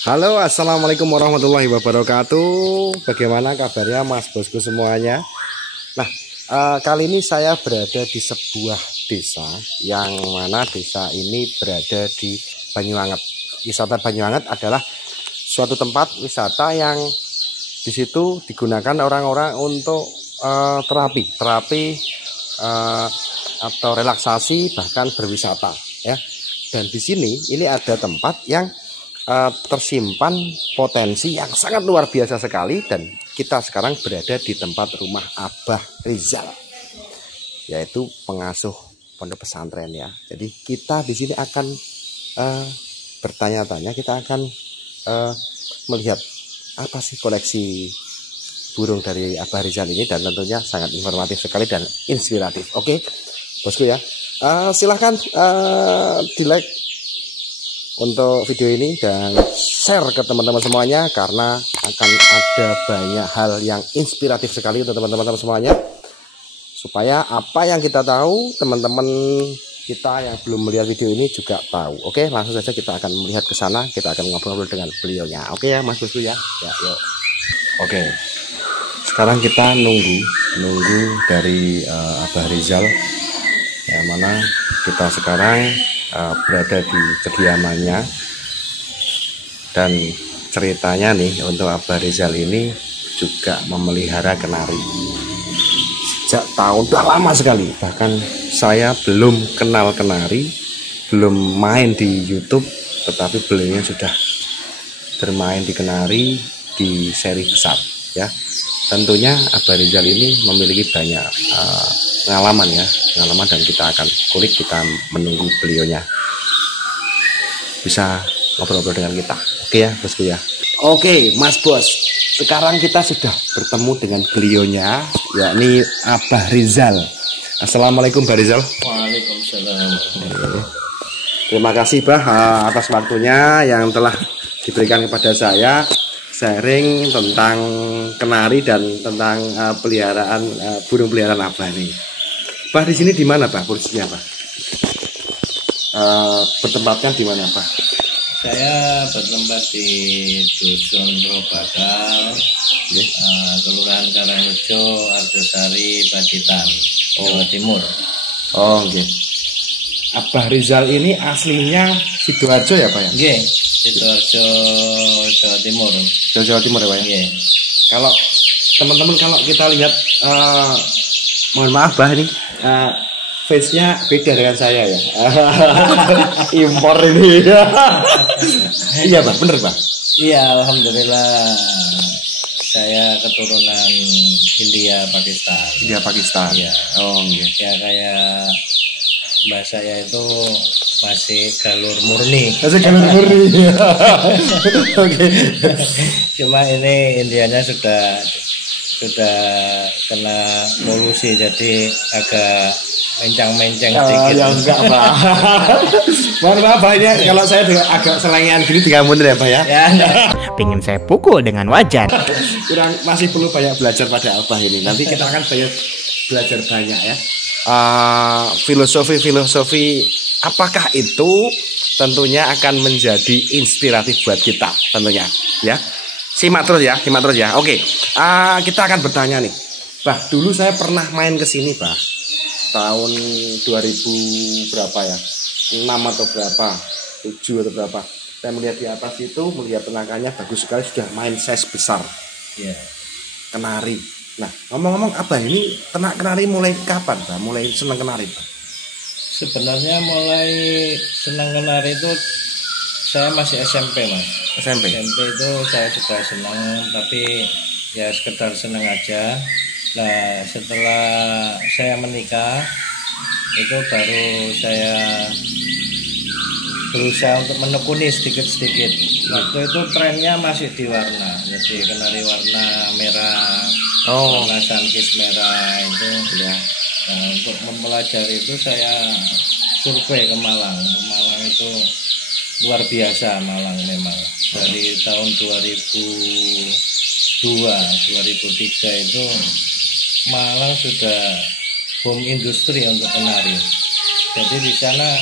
Halo, assalamualaikum warahmatullahi wabarakatuh. Bagaimana kabarnya Mas Bosku semuanya? Nah, kali ini saya berada di sebuah desa yang mana desa ini berada di Banyuwanget. Wisata Banyuwanget adalah suatu tempat wisata yang di situ digunakan orang-orang untuk terapi atau relaksasi, bahkan berwisata, ya. Dan di sini ini ada tempat yang tersimpan potensi yang sangat luar biasa sekali, dan kita sekarang berada di tempat rumah Abah Rizal, yaitu pengasuh pondok pesantren, ya. Jadi kita di sini akan bertanya-tanya, kita akan melihat apa sih koleksi burung dari Abah Rizal ini, dan tentunya sangat informatif sekali dan inspiratif. Oke, bosku ya. Silahkan di like untuk video ini dan share ke teman-teman semuanya, karena akan ada banyak hal yang inspiratif sekali untuk teman-teman semuanya, supaya apa yang kita tahu teman-teman kita yang belum melihat video ini juga tahu. Oke, langsung saja kita akan melihat ke sana, kita akan ngobrol-ngobrol dengan beliaunya. Oke ya Mas Bosku ya. Ya, yuk. Oke. Sekarang kita nunggu dari Abah Rizal, yang mana kita sekarang berada di kediamannya. Dan ceritanya nih, untuk Abah Rizal ini juga memelihara kenari sejak tahun udah lama sekali. Bahkan saya belum kenal kenari, belum main di YouTube, tetapi beliau sudah bermain di kenari di seri besar, ya. Tentunya Abah Rizal ini memiliki banyak pengalaman, ya, dan kita akan kulik, kita menunggu beliaunya bisa ngobrol-ngobrol dengan kita. Oke ya bosku ya. Oke Mas Bos, sekarang kita sudah bertemu dengan beliaunya, yakni Abah Rizal. Assalamualaikum Mbak Rizal. Waalaikumsalam. Terima kasih Bah atas waktunya yang telah diberikan kepada saya, sharing tentang kenari dan tentang peliharaan burung peliharaan Abah ini. Bah, di sini di mana Bah posisinya Bah? Bertempatnya di mana Bah? Saya bertempat di Dusun Robakal, Kelurahan Karangrejo, Arjosari, Pacitan, Jawa Timur. Oh, oke. Abah Rizal ini aslinya Sidoarjo ya Pak ya? Nggih, Sidoarjo, Jawa Timur. Jawa Timur ya Pak ya? Nggih. Kalau teman-teman, kalau kita lihat, mohon maaf Bah, ini face-nya beda dengan saya ya. Impor ini. Iya Bah, bener Bah? Iya, alhamdulillah. Saya keturunan India Pakistan. India Pakistan. Iya. Oh, iya. Ya kayak mbak saya itu masih galur murni. Masih galur murni. Oke. Cuma ini Indianya sudah kena polusi, jadi agak mencang-menceng sedikit. Ya enggak Pak. Mohon maaf Pak, ini kalau saya agak selengean gini tiga mundur ya Pak ya. Ya, Pengen saya pukul dengan wajan. Masih perlu banyak belajar pada Abah ini. Nanti kita akan belajar banyak ya. Filosofi apakah itu tentunya akan menjadi inspiratif buat kita tentunya, ya. Simak terus ya. Oke. Kita akan bertanya nih. Bah, dulu saya pernah main ke sini, Bah. Tahun 2000 berapa ya? 6 atau berapa? 7 atau berapa? Saya melihat di atas itu, melihat tenagannya bagus sekali, sudah main size besar. ya. Kenari. Nah, ngomong-ngomong Abah ini ternak kenari mulai kapan, Bah? Mulai senang kenari, Bah? Sebenarnya mulai senang kenari itu saya masih SMP, Mas. SMP. SMP itu saya sudah senang, tapi ya sekedar senang aja. Nah, setelah saya menikah, itu baru saya berusaha untuk menekuni sedikit-sedikit. Waktu itu trennya masih di warna, jadi kenari warna merah, warna sunkist merah itu. Ya. Nah, untuk mempelajari itu saya survei ke Malang. Malang itu luar biasa, Malang memang. Dari tahun 2002, 2003 itu Malang sudah home industri untuk kenari. Jadi di sana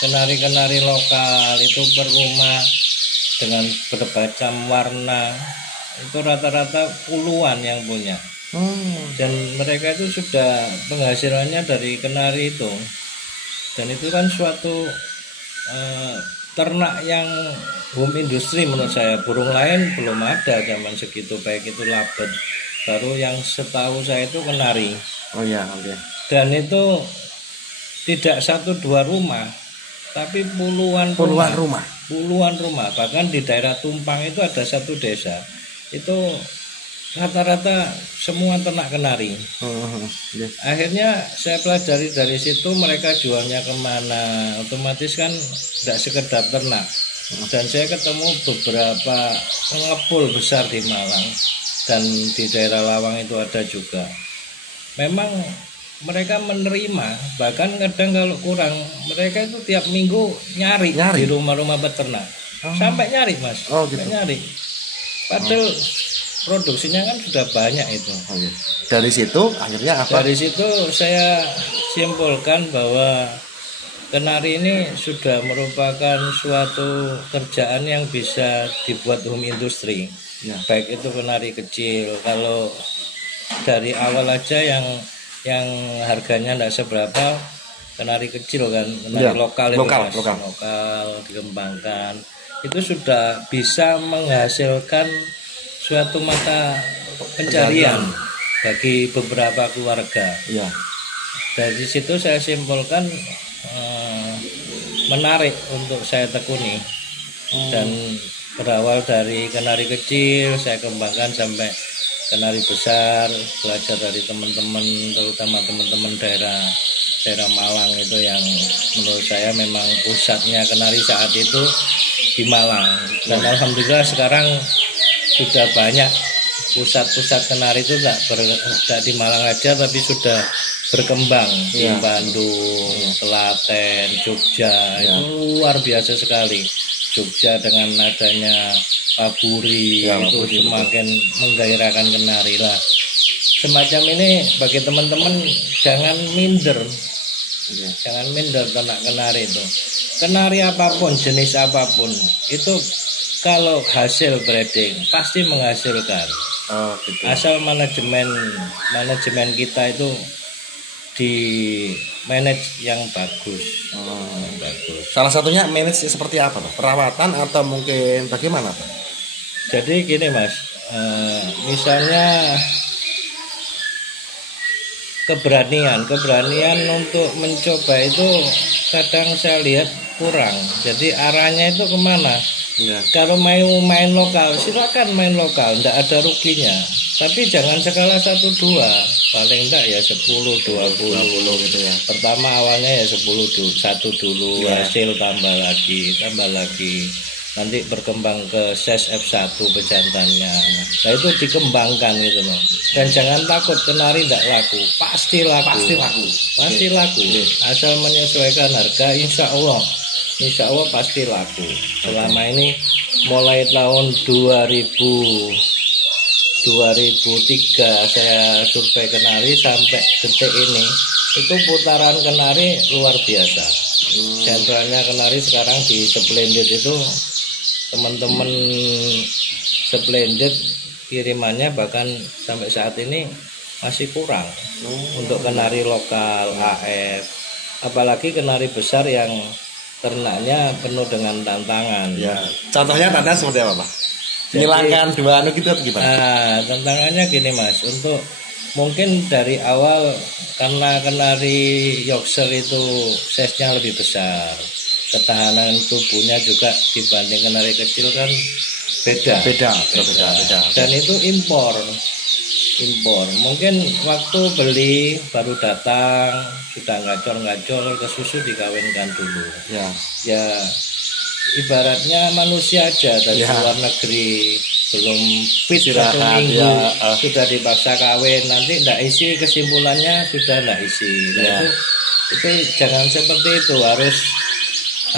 kenari-kenari lokal itu per rumah dengan bermacam warna, itu rata-rata puluhan yang punya. Dan mereka itu sudah penghasilannya dari kenari itu. Dan itu kan suatu ternak yang home industry menurut saya. Burung lain belum ada zaman segitu, baik itu labet. Baru yang setahu saya itu kenari. Oh ya, oke. Dan itu tidak 1-2 rumah, tapi puluhan rumah. Puluhan rumah. Bahkan di daerah Tumpang itu ada satu desa. Itu rata-rata semua ternak kenari. Akhirnya saya pelajari dari situ mereka jualnya kemana. Otomatis kan tidak sekedar ternak. Dan saya ketemu beberapa pengepul besar di Malang. Dan di daerah Lawang itu ada juga. Memang mereka menerima, bahkan kadang kalau kurang mereka itu tiap minggu nyari. Di rumah-rumah peternak. Sampai nyari mas, gitu. nyari. Padahal produksinya kan sudah banyak itu. Dari situ akhirnya apa? Dari situ saya simpulkan bahwa kenari ini sudah merupakan suatu kerjaan yang bisa dibuat home industry. Baik itu kenari kecil, kalau dari awal aja yang harganya tidak seberapa, kenari kecil kan, kenari lokal itu lokal dikembangkan, itu sudah bisa menghasilkan suatu mata pencarian bagi beberapa keluarga. Dari situ saya simpulkan menarik untuk saya tekuni. Dan berawal dari kenari kecil saya kembangkan sampai kenari besar, belajar dari teman-teman, terutama teman-teman daerah Malang itu yang menurut saya memang pusatnya kenari saat itu di Malang. Dan alhamdulillah sekarang sudah banyak pusat-pusat kenari itu tidak di Malang aja, tapi sudah berkembang di Bandung, Klaten, Jogja. Itu luar biasa sekali. Jogja dengan adanya paburi itu semakin menggairahkan kenari lah. Semacam ini bagi teman-teman jangan minder. Jangan minder ternak kenari itu. Kenari apapun, jenis apapun, itu kalau hasil breeding pasti menghasilkan. Gitu. Asal manajemen kita itu di manage yang bagus. Bagus. Salah satunya manage seperti apa, Pak? Perawatan atau mungkin bagaimana, Pak? Jadi gini, Mas. Misalnya keberanian untuk mencoba itu kadang saya lihat kurang. Jadi arahnya itu kemana? Kalau mau main lokal, silakan main lokal, tidak ada ruginya. Tapi jangan skala 1-2, paling enggak ya 10-20 gitu ya. Pertama awalnya ya 1 dulu, hasil tambah lagi. Nanti berkembang ke size F1 pejantannya. Nah itu dikembangkan gitu loh. Dan jangan takut kenari tidak laku, pasti laku. Asal menyesuaikan harga, insya Allah pasti laku. Selama ini mulai tahun 2003 saya survei kenari sampai detik ini, itu putaran kenari luar biasa. Sentralnya kenari sekarang di Splendid itu, teman-teman Splendid kirimannya bahkan sampai saat ini masih kurang untuk kenari lokal AF, apalagi kenari besar yang ternaknya penuh dengan tantangan. Contohnya tantangan seperti apa, Pak? Menghilangkan dua gitu atau gimana? Tantangannya gini, Mas. Untuk mungkin dari awal karena kenari Yorkshire itu size-nya lebih besar, ketahanan tubuhnya juga dibanding kenari kecil kan beda. Dan itu impor. Mungkin waktu beli baru datang sudah ngacor ke susu dikawinkan dulu. Ya ibaratnya manusia aja dari luar negeri belum fit 1 minggu sudah dipaksa kawin, nanti tidak isi, kesimpulannya sudah tidak isi. Nah, itu jangan seperti itu,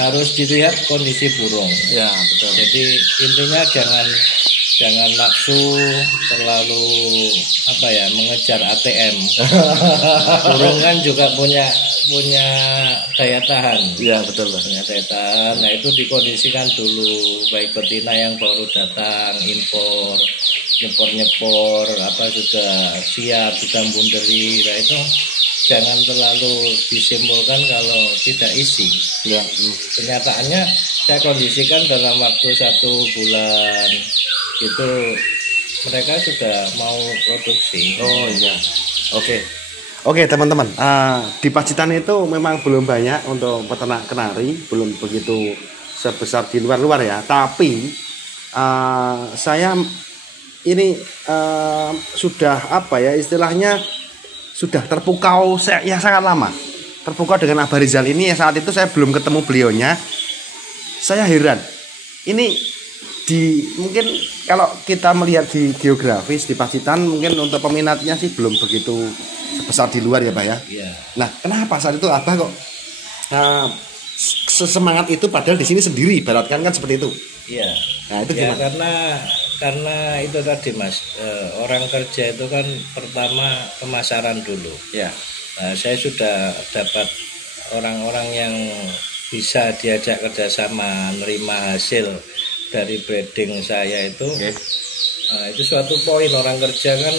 harus dilihat kondisi burung. Betul. Jadi intinya jangan nafsu terlalu mengejar ATM. Burung kan juga punya daya tahan. Iya betul Pak. Punya daya tahan. Nah itu dikondisikan dulu, baik betina yang baru datang impor nyepor sudah siap, sudah bunderi. Nah itu jangan terlalu disimpulkan kalau tidak isi. Ya. Kenyataannya saya kondisikan dalam waktu 1 bulan itu mereka sudah mau produksi. Oh iya. Oke teman-teman, di Pacitan itu memang belum banyak untuk peternak kenari, belum begitu sebesar di luar ya. Tapi saya ini sudah istilahnya sudah terpukau ya sangat lama. Terpukau dengan Abah Rizal ini ya, saat itu saya belum ketemu beliaunya. Saya heran. Ini mungkin kalau kita melihat di geografis di Pacitan mungkin untuk peminatnya sih belum begitu sebesar di luar ya Pak ya. Iya. Nah, kenapa saat itu Abah kok sesemangat itu padahal di sini sendiri ibaratkan kan seperti itu. Iya. Nah, itu gimana? Karena itu tadi Mas, orang kerja itu kan pertama pemasaran dulu. Ya. Nah, saya sudah dapat orang-orang yang bisa diajak kerjasama, nerima hasil dari breeding saya itu. Okay. Nah, itu suatu poin, orang kerja kan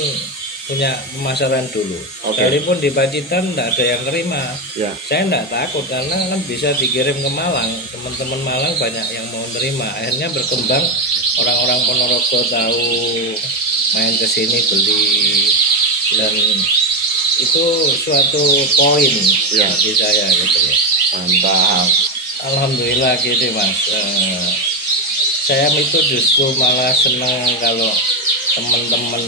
punya pemasaran dulu. Okay. Sekalipun di Pacitan tidak ada yang terima. Ya. Saya tidak takut karena kan bisa dikirim ke Malang. Teman-teman Malang banyak yang mau terima. Akhirnya berkembang, orang-orang Ponorogo tahu, main ke sini beli, dan itu suatu poin bagi saya gitu ya. Mantap. Alhamdulillah gitu Mas. Saya itu justru malah senang kalau teman-teman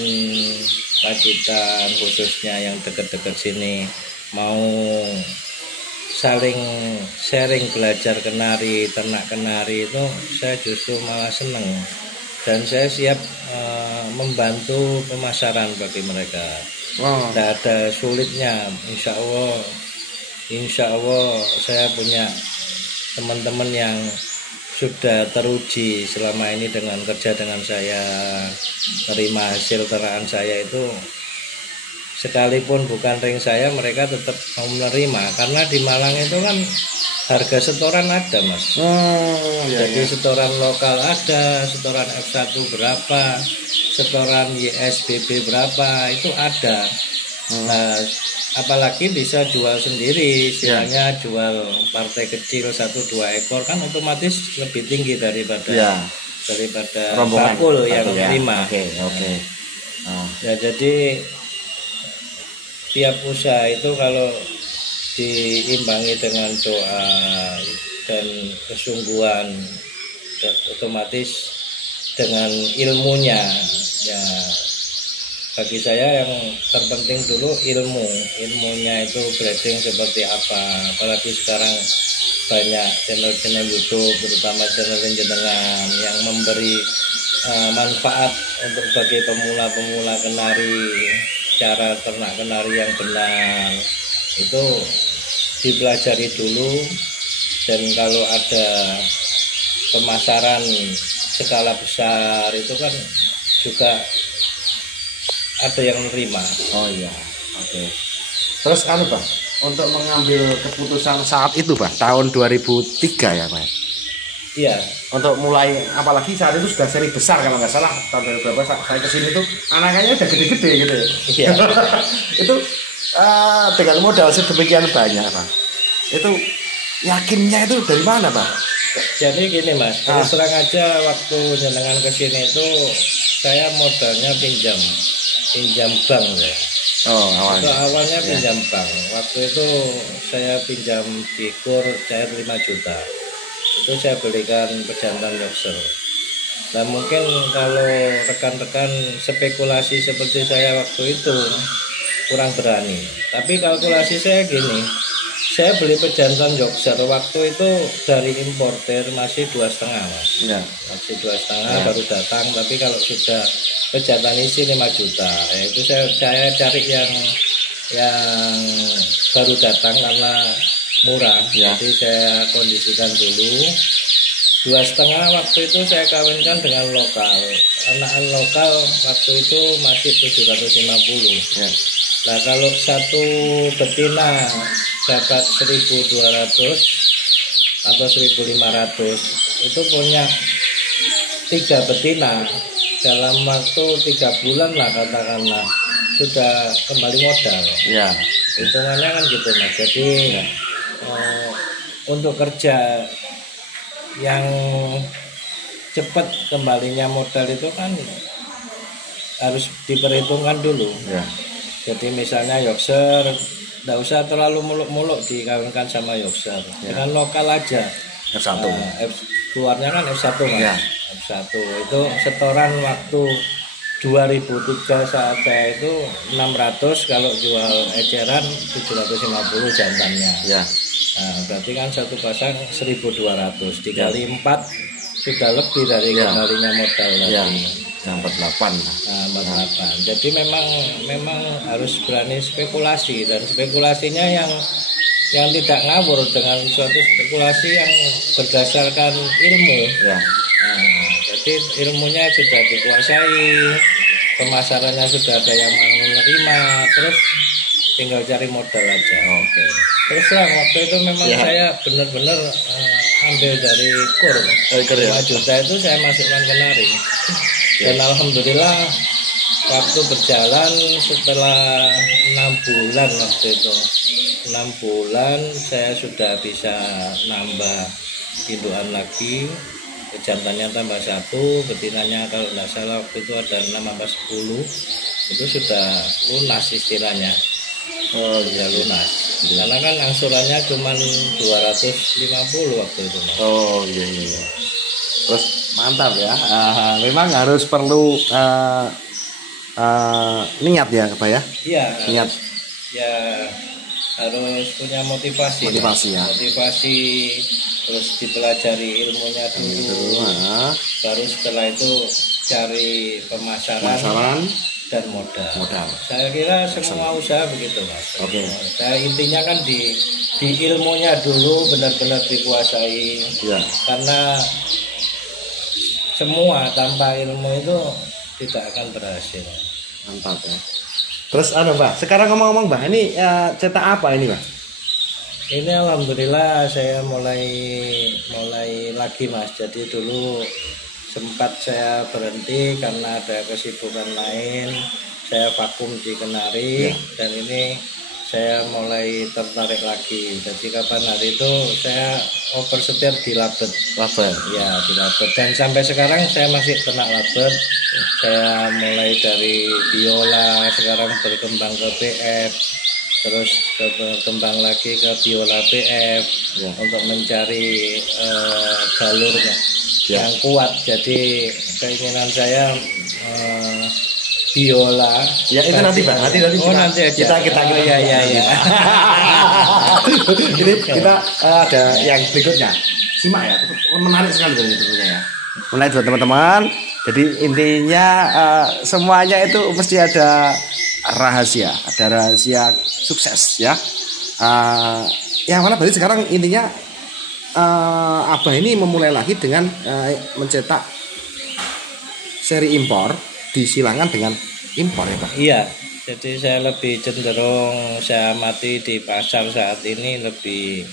Pacitan khususnya yang dekat-dekat sini mau saling sharing belajar kenari, ternak kenari itu saya justru malah senang, dan saya siap membantu pemasaran bagi mereka. Wow. Tidak ada sulitnya, insya Allah saya punya teman-teman yang sudah teruji selama ini dengan kerja dengan saya, terima hasil ternakan saya itu, sekalipun bukan ring saya mereka tetap mau menerima, karena di Malang itu kan harga setoran ada Mas. Jadi setoran lokal ada, setoran F1 berapa, setoran YSBB berapa, itu ada. Nah, apalagi bisa jual sendiri, istilahnya jual partai kecil 1-2 ekor kan otomatis lebih tinggi daripada bakul yang lima. Ya, jadi tiap usaha itu kalau diimbangi dengan doa dan kesungguhan, dan otomatis dengan ilmunya ya. Bagi saya yang terpenting dulu ilmunya itu breeding seperti apa, apalagi sekarang banyak channel-channel YouTube, terutama channel jenengan yang memberi manfaat untuk bagi pemula-pemula kenari, cara ternak kenari yang benar itu dipelajari dulu, dan kalau ada pemasaran skala besar itu kan juga ada yang menerima. Oh iya, oke. Terus Pak, untuk mengambil keputusan saat itu Pak, tahun 2003 ya Pak? Iya. Untuk mulai, apalagi saat itu sudah seri besar kalau nggak salah, tahun 2000 saya kesini tuh anaknya udah gede-gede gitu ya. Iya. Itu dengan modal sedemikian banyak Pak, itu yakinnya itu dari mana Pak? Jadi gini Mas, terus terang aja waktu jenengan kesini itu saya modalnya pinjam bank ya. Oh, awalnya pinjam bank. Waktu itu saya pinjam di KUR cair 5 juta. Itu saya belikan pejantan Yorkshire. Nah, mungkin kalau rekan-rekan spekulasi seperti saya waktu itu kurang berani. Tapi kalkulasi saya gini, saya beli pejantan Yorkshire waktu itu dari importer masih 2,5 Mas. Ya. Masih 2,5 baru datang. Tapi kalau sudah pejantan isi 5 juta, itu saya cari yang baru datang karena murah. Jadi saya kondisikan dulu, 2,5 waktu itu saya kawinkan dengan lokal. Anakan lokal waktu itu masih 750. Ya. Nah kalau satu betina dapat 1.200 atau 1.500 itu punya 3 betina dalam waktu 3 bulan lah katakanlah sudah kembali modal. Ya. Hitungannya kan gitu Mas. Jadi Ya. untuk kerja yang cepat kembalinya modal itu kan harus diperhitungkan dulu. Ya. Jadi misalnya Yorkshire, nggak usah terlalu muluk-muluk dikawinkan sama Yorkshire. Ya. Dengan lokal aja. F1. Keluarnya kan F1 Mas. Ya. F1 itu setoran waktu 2003 saat saya itu 600, kalau jual eceran 750 jantannya. Ya. Nah, berarti kan satu pasang 1.200 dikali 4 sudah lebih dari Ya. kembalinya modal Ya. lagi. Dapat 8. Nah, 48. Jadi memang harus berani spekulasi, dan spekulasinya yang tidak ngawur dengan suatu spekulasi yang berdasarkan ilmu. Ya. Nah, jadi ilmunya sudah dikuasai, pemasarannya sudah ada yang mau menerima, terus tinggal cari modal aja. Oke. Terus terang waktu itu memang Ya. saya benar-benar ambil dari kur. Kur ya. 5 juta itu saya masukkan ke nari. Dan alhamdulillah waktu berjalan setelah 6 bulan waktu itu, 6 bulan saya sudah bisa nambah indukan lagi. Jantannya tambah 1, betinanya kalau tidak salah waktu itu ada 6 apa 10, itu sudah lunas istilahnya. Oh Ya lunas. Karena kan angsurannya cuma 250 waktu itu. Mas. Oh iya iya. Terus mantap ya. Memang harus perlu niat ya Pak ya. Iya. Niat. Ya harus punya motivasi. Motivasi ya. Motivasi, terus dipelajari ilmunya dulu. Baru setelah itu cari pemasaran dan modal. Saya kira semua usaha begitu Mas. Oke. Saya intinya kan di ilmunya dulu benar-benar dikuasai. Ya. Karena semua tanpa ilmu itu tidak akan berhasil. Mantap ya. Terus Mbak, sekarang ngomong-ngomong Mbak, ini cetak apa ini Mbak? Ini alhamdulillah saya mulai lagi Mas. Jadi dulu sempat saya berhenti karena ada kesibukan lain. Saya vakum di Kenari dan ini saya mulai tertarik lagi. Jadi kapan hari itu saya oversetir di Labet. Ya di Labet. Dan sampai sekarang saya masih ternak Labet. Saya mulai dari biola, sekarang berkembang ke PF, terus berkembang lagi ke biola PF untuk mencari galurnya yang kuat. Jadi keinginan saya biola. Ya itu nanti Pak, nanti nanti aja. Kita ya. Ini kita ada yang berikutnya. Simak ya, menarik sekali tentunya ya. Mulai buat teman-teman. Jadi intinya semuanya itu mesti ada rahasia sukses ya. Yang mana berarti sekarang intinya Abah ini memulai lagi dengan mencetak seri impor, disilangkan dengan impor ya Pak. Iya, jadi saya lebih cenderung, saya amati di pasar saat ini lebih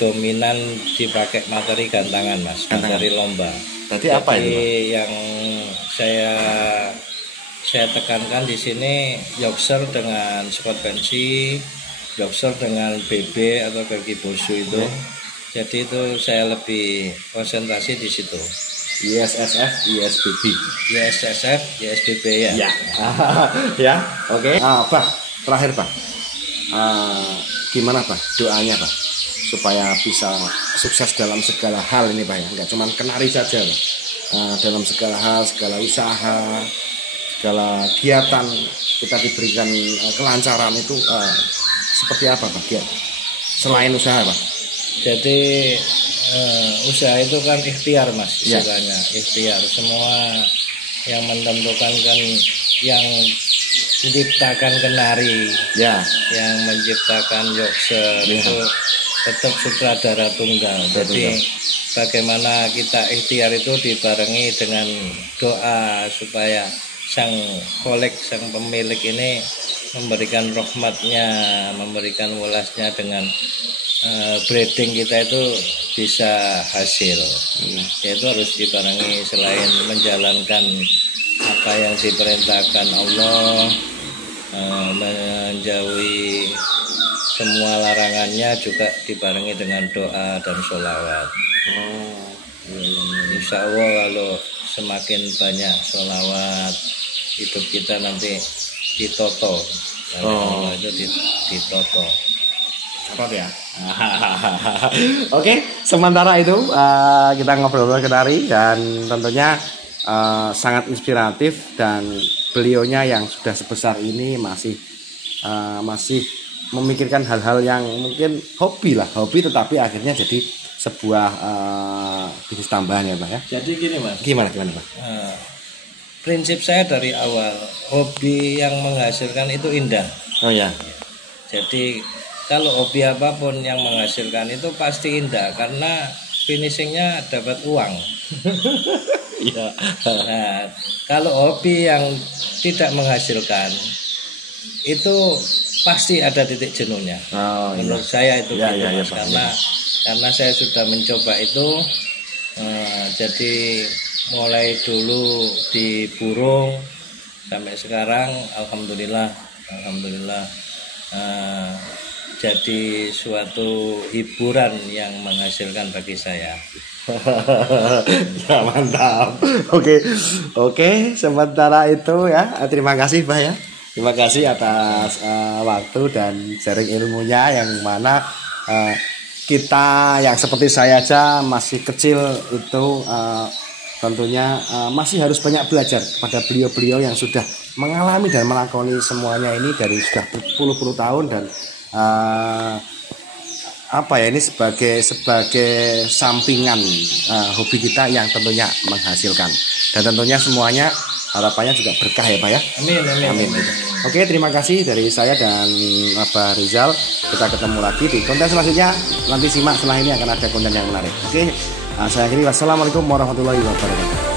dominan dipakai materi gantangan Mas, materi lomba. Berarti apa ini Pak? Yang saya tekankan di sini Yorkshire dengan Scott Fancy, Yorkshire dengan BB atau Belgi Bosu itu. Jadi itu saya lebih konsentrasi di situ. ISSF, ISBB ya. Ya, oke. Pak, terakhir Pak. Gimana Pak doanya Pak supaya bisa sukses dalam segala hal ini Pak ya, nggak cuma Kenari saja Pak. Dalam segala hal, segala usaha, segala kegiatan kita diberikan kelancaran itu seperti apa Pak ya? Selain usaha Pak. Jadi usaha itu kan ikhtiar Mas, istilahnya ikhtiar. Semua yang menentukan kan yang menciptakan Kenari, yang menciptakan Yorkshire itu tetap sutradara tunggal. Jadi bagaimana kita ikhtiar itu dibarengi dengan doa supaya sang kholik, sang pemilik ini memberikan rahmatnya, memberikan welasnya dengan breeding kita itu bisa hasil. Yaitu harus dibarengi selain menjalankan apa yang diperintahkan Allah, menjauhi semua larangannya, juga dibarengi dengan doa dan sholawat. Insya Allah kalau semakin banyak sholawat, hidup kita nanti ditoto. Allah itu ditoto. Apa ya? Oke, sementara itu kita ngobrol kenari, dan tentunya sangat inspiratif, dan beliaunya yang sudah sebesar ini masih memikirkan hal-hal yang mungkin hobi tetapi akhirnya jadi sebuah bisnis tambahan ya Pak ya. Jadi gini Mas. Gimana Pak? Prinsip saya dari awal, hobi yang menghasilkan itu indah. Oh ya. Jadi kalau hobi apapun yang menghasilkan itu pasti indah karena finishingnya dapat uang. Iya. Nah, kalau hobi yang tidak menghasilkan itu pasti ada titik jenuhnya. Menurut saya itu ya, gitu, ya, Mas. Karena saya sudah mencoba itu, jadi mulai dulu di burung sampai sekarang, alhamdulillah, jadi suatu hiburan yang menghasilkan bagi saya. Ya, mantap. Oke, sementara itu ya, terima kasih Pak ya. Terima kasih atas waktu dan sharing ilmunya, yang mana kita yang seperti saya aja masih kecil itu tentunya masih harus banyak belajar pada beliau-beliau yang sudah mengalami dan melakoni semuanya ini dari sudah berpuluh-puluh tahun, dan ini sebagai sampingan hobi kita yang tentunya menghasilkan, dan tentunya semuanya harapannya juga berkah ya Pak ya. Amin. Oke, terima kasih dari saya dan Abah Rizal. Kita ketemu lagi di konten selanjutnya. Nanti simak, setelah ini akan ada konten yang menarik. Oke, saya akhiri. Wassalamualaikum warahmatullahi wabarakatuh.